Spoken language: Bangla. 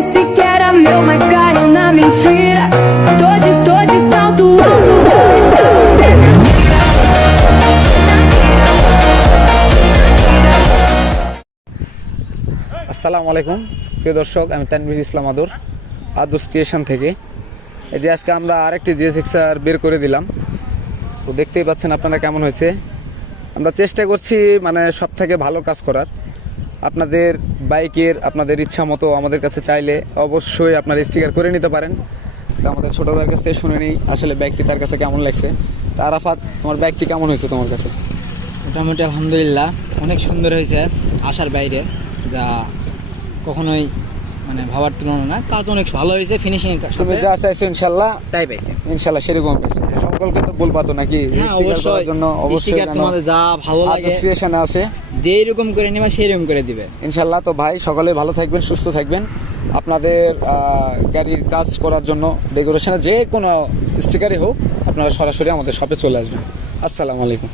Disse que era meu, mas caiu na mentira. Tô de salto alto, vou deixar você na mira. আসসালামু আলাইকুম প্রিয় দর্শক, আমি তানভীর ইসলাম আদর আদর্শ ক্রিয়েশন থেকে। এই যে আজকে আমরা আরেকটি জিএসএক্সআর বের করে দিলাম, তো দেখতেই পাচ্ছেন আপনারা কেমন হয়েছে। আমরা চেষ্টা করছি মানে সব থেকে ভালো কাজ করার। আপনাদের বাইকের আপনাদের ইচ্ছা মতো আমাদের কাছে চাইলে অবশ্যই আপনারা স্টিকার করে নিতে পারেন। তো আমাদের ছোটো ভাইয়ের কাছ থেকে শুনে নিই আসলে বাইকটি তার কাছে কেমন লাগছে। তা আরাফাত, তোমার বাইকটি কেমন হয়েছে তোমার কাছে? মোটামুটি আলহামদুলিল্লাহ অনেক সুন্দর হয়েছে, আশার বাইরে, যা কখনোই মানে ভাবার তুলনা না। কাজ অনেক ভালো হয়েছে, ফিনিশিং তুমি যা চাইছো ইনশাল্লাহ তাই পাইছে। ইনশাল্লাহ সেরকম পেয়েছো। সকলকে তো বলবা তো নাকি স্টিকার করার জন্য? অবশ্যই স্টিকার তোমাদের যা ভালো লাগে আদর্শ ক্রিয়েশনে আসে, যেই রকম করে নেবা সেই রকম করে দিবে ইনশাল্লাহ। তো ভাই সকলে ভালো থাকবেন, সুস্থ থাকবেন। আপনাদের গাড়ির কাজ করার জন্য ডেকোরেশনে যে কোনো স্টিকারই হোক আপনারা সরাসরি আমাদের শপে চলে আসবেন। আসসালামু আলাইকুম।